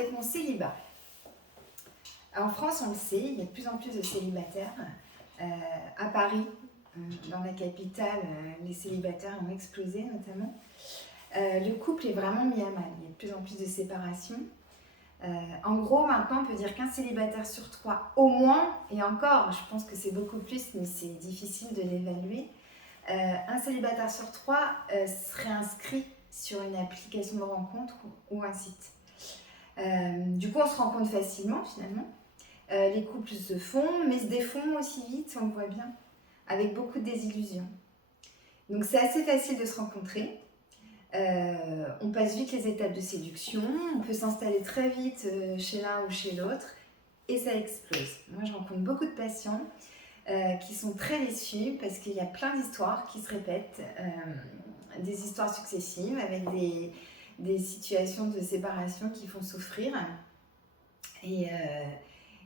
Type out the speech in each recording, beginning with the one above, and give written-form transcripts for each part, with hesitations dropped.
avec mon célibat. En France, on le sait, il y a de plus en plus de célibataires. À Paris, dans la capitale, les célibataires ont explosé notamment. Le couple est vraiment mis à mal. Il y a de plus en plus de séparations. En gros, maintenant, on peut dire qu'un célibataire sur 3, au moins, et encore, je pense que c'est beaucoup plus, mais c'est difficile de l'évaluer, un célibataire sur 3 serait inscrit sur une application de rencontre ou un site. Du coup, on se rencontre facilement, finalement. Les couples se font, mais se défont aussi vite, on le voit bien, avec beaucoup de désillusions. Donc, c'est assez facile de se rencontrer. On passe vite les étapes de séduction, on peut s'installer très vite chez l'un ou chez l'autre et ça explose. Moi, je rencontre beaucoup de patients qui sont très déçus parce qu'il y a plein d'histoires qui se répètent, des histoires successives avec des situations de séparation qui font souffrir.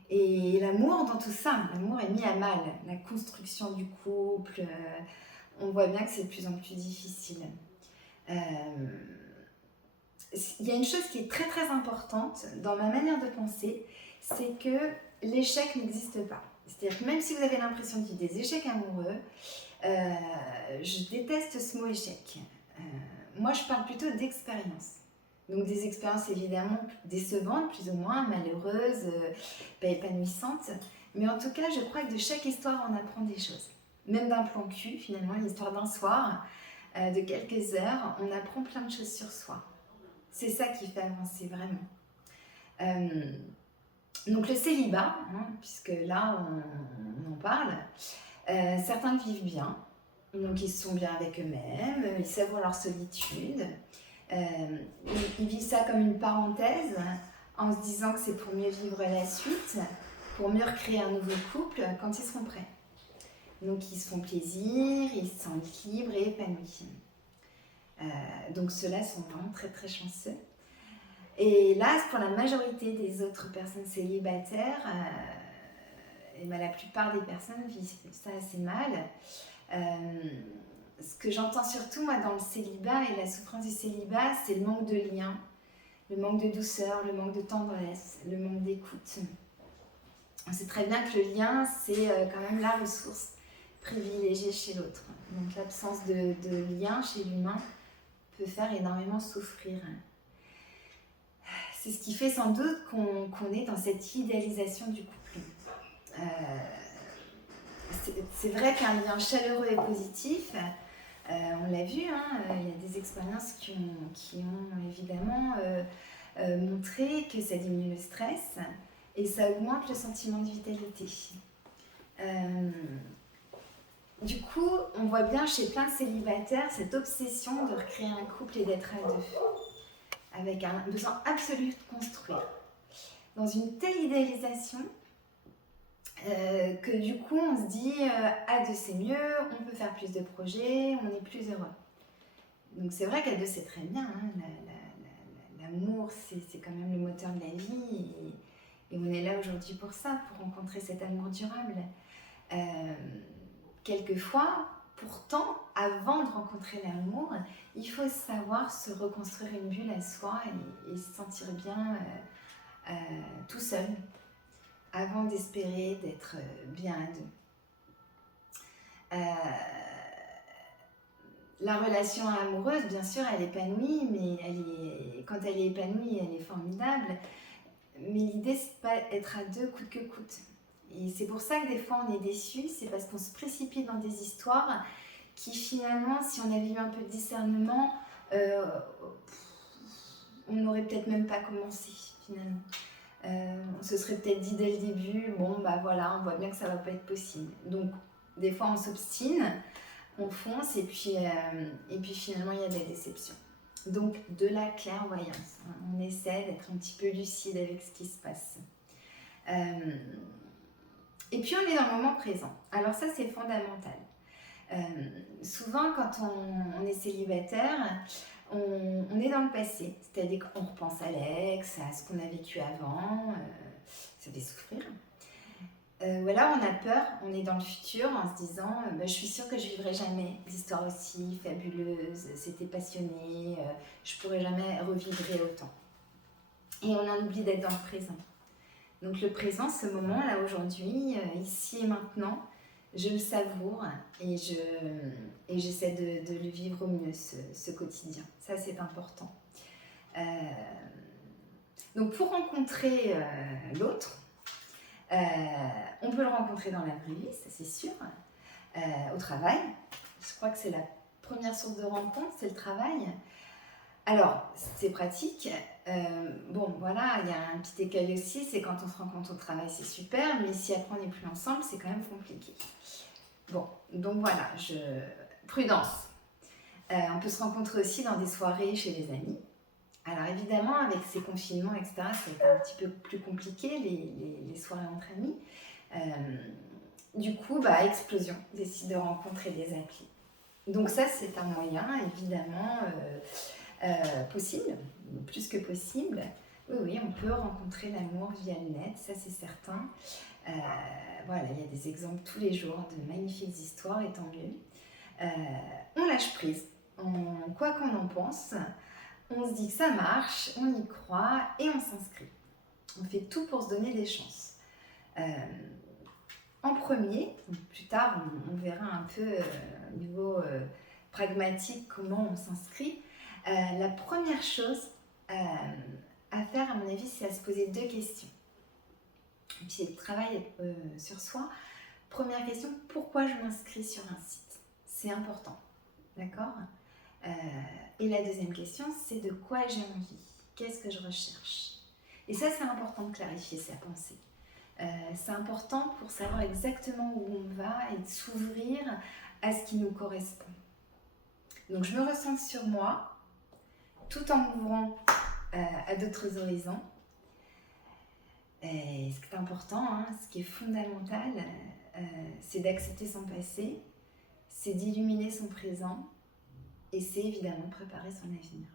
Et l'amour dans tout ça, l'amour est mis à mal. La construction du couple, on voit bien que c'est de plus en plus difficile. Il y a une chose qui est très très importante dans ma manière de penser, c'est que l'échec n'existe pas. C'est-à-dire que même si vous avez l'impression de vivre des échecs amoureux, je déteste ce mot échec. Moi, je parle plutôt d'expérience. Donc des expériences évidemment décevantes, plus ou moins, malheureuses, pas épanouissantes. Mais en tout cas, je crois que de chaque histoire, on apprend des choses. Même d'un plan cul, finalement, l'histoire d'un soir, de quelques heures, on apprend plein de choses sur soi. C'est ça qui fait avancer vraiment. Donc le célibat, puisque là on en parle, certains le vivent bien, donc ils sont bien avec eux-mêmes, ils savourent leur solitude, ils vivent ça comme une parenthèse, en se disant que c'est pour mieux vivre la suite, pour mieux recréer un nouveau couple quand ils seront prêts. Donc ils se font plaisir, ils se sentent libres et épanouis. Donc ceux-là sont vraiment très très chanceux. Et là, pour la majorité des autres personnes célibataires, la plupart des personnes vivent ça assez mal. Ce que j'entends surtout moi dans le célibat et la souffrance du célibat, c'est le manque de lien, le manque de douceur, le manque de tendresse, le manque d'écoute. On sait très bien que le lien, c'est quand même la ressource privilégiée chez l'autre. Donc l'absence de lien chez l'humain peut faire énormément souffrir. C'est ce qui fait sans doute qu'on est dans cette idéalisation du couple. C'est vrai qu'un lien chaleureux et positif, on l'a vu, il y a des expériences qui ont évidemment montré que ça diminue le stress et ça augmente le sentiment de vitalité. Du coup, on voit bien chez plein de célibataires cette obsession de recréer un couple et d'être à deux, avec un besoin absolu de construire. Dans une telle idéalisation que du coup on se dit à deux c'est mieux, on peut faire plus de projets, on est plus heureux. Donc c'est vrai qu'à deux c'est très bien, l'amour c'est quand même le moteur de la vie et on est là aujourd'hui pour ça, pour rencontrer cet amour durable. Quelquefois, pourtant, avant de rencontrer l'amour, il faut savoir se reconstruire une bulle à soi et se sentir bien tout seul, avant d'espérer d'être bien à deux. La relation amoureuse, bien sûr, elle épanouit, mais quand elle est épanouie, elle est formidable. Mais l'idée, c'est de pas être à deux coûte que coûte. Et c'est pour ça que des fois on est déçu, c'est parce qu'on se précipite dans des histoires qui finalement, si on avait eu un peu de discernement, on n'aurait peut-être même pas commencé finalement. On se serait peut-être dit dès le début, bon bah voilà, on voit bien que ça va pas être possible. Donc des fois on s'obstine, on fonce et puis finalement il y a des déceptions. Donc de la clairvoyance, on essaie d'être un petit peu lucide avec ce qui se passe. Et puis on est dans le moment présent. Alors ça c'est fondamental. Souvent quand on est célibataire, on est dans le passé, c'est-à-dire qu'on repense à l'ex, à ce qu'on a vécu avant, ça fait souffrir. Ou alors on a peur, on est dans le futur en se disant je suis sûre que je vivrai jamais d'histoire aussi fabuleuse, c'était passionné, je pourrai jamais revivre autant. et on en oublie d'être dans le présent. Donc le présent, ce moment là aujourd'hui, ici et maintenant, je le savoure et j'essaie de le vivre au mieux ce quotidien. Ça c'est important. Donc pour rencontrer l'autre, on peut le rencontrer dans la vraie vie, ça c'est sûr, au travail. Je crois que c'est la première source de rencontre, c'est le travail. Alors, c'est pratique. Bon, voilà, il y a un petit écueil aussi, c'est quand on se rencontre au travail, c'est super, mais si après on n'est plus ensemble, c'est quand même compliqué. Bon, donc voilà, prudence. On peut se rencontrer aussi dans des soirées chez des amis. Alors évidemment, avec ces confinements, etc., c'est un petit peu plus compliqué, les soirées entre amis. Du coup, explosion des sites de rencontres et des applis. Donc ça, c'est un moyen, évidemment, possible, plus que possible. Oui, on peut rencontrer l'amour via le net, ça c'est certain. Voilà, il y a des exemples tous les jours de magnifiques histoires, et tant mieux. On lâche prise, quoi qu'on en pense, on se dit que ça marche, on y croit et on s'inscrit. On fait tout pour se donner des chances. En premier, plus tard on verra un peu au niveau pragmatique comment on s'inscrit. La première chose à faire, à mon avis, c'est à se poser 2 questions. Et puis, de travailler sur soi. Première question, pourquoi je m'inscris sur un site? C'est important, d'accord? Et la deuxième question, c'est de quoi j'ai envie? Qu'est-ce que je recherche? Et ça, c'est important de clarifier sa pensée. C'est important pour savoir exactement où on va et de s'ouvrir à ce qui nous correspond. Donc, je me ressens sur moi, tout en m'ouvrant à d'autres horizons. Et ce qui est important, ce qui est fondamental, c'est d'accepter son passé, c'est d'illuminer son présent et c'est évidemment préparer son avenir.